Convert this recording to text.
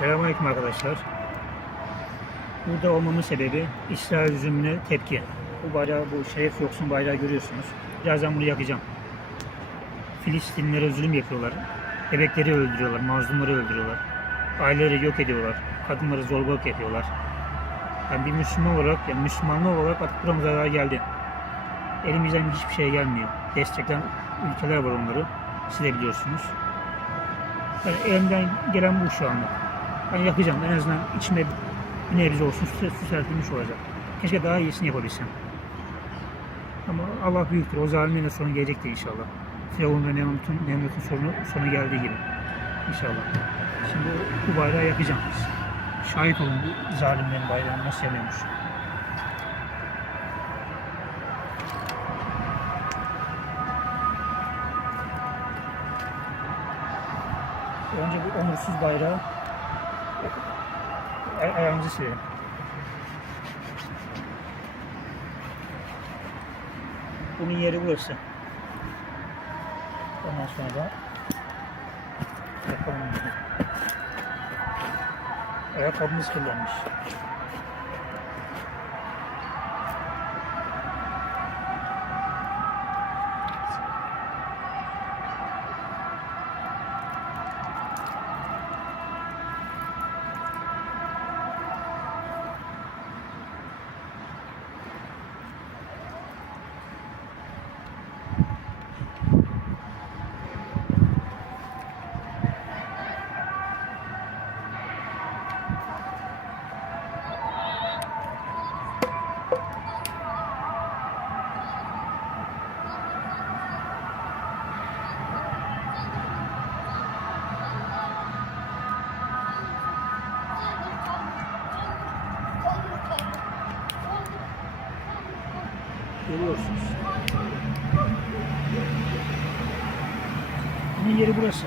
Selamünaleyküm arkadaşlar. Burada olmamın sebebi İsrail üzümüne tepki. Bu bayrağı, bu şeref yoksun bayrağı görüyorsunuz. Birazdan bunu yakacağım. Filistinlere zulüm yapıyorlar. Bebekleri öldürüyorlar, mazlumları öldürüyorlar. Aileleri yok ediyorlar. Kadınları zorbalık yapıyorlar. Yani bir Müslüman olarak, yani Müslümanlar olarak artık buramıza kadar geldi. Elimizden hiçbir şey gelmiyor. Destekleyen ülkeler var onları. Siz de biliyorsunuz. Yani elimden gelen bu şu anda. Ben yakacağım. En azından içimde bir nebze olsun su, serpilmiş olacak. Keşke daha iyisini yapabilsem. Ama Allah büyüktür. O zalimlerin de sonu gelecektir inşallah. Firavun ve Nemrut'un, Nemrut'un sorunu, sonu geldiği gibi. İnşallah. Şimdi bu bayrağı yakacağım. Şahit olun bu zalimlerin bayrağını nasıl yanıyormuş. Önce bu onursuz bayrağı ay- ayağımızı silelim. Bunun yeri burası. Ondan sonra da yapalım. Ayakkabımız kirlenmiş. Görüyorsunuz. Bunun yeri burası.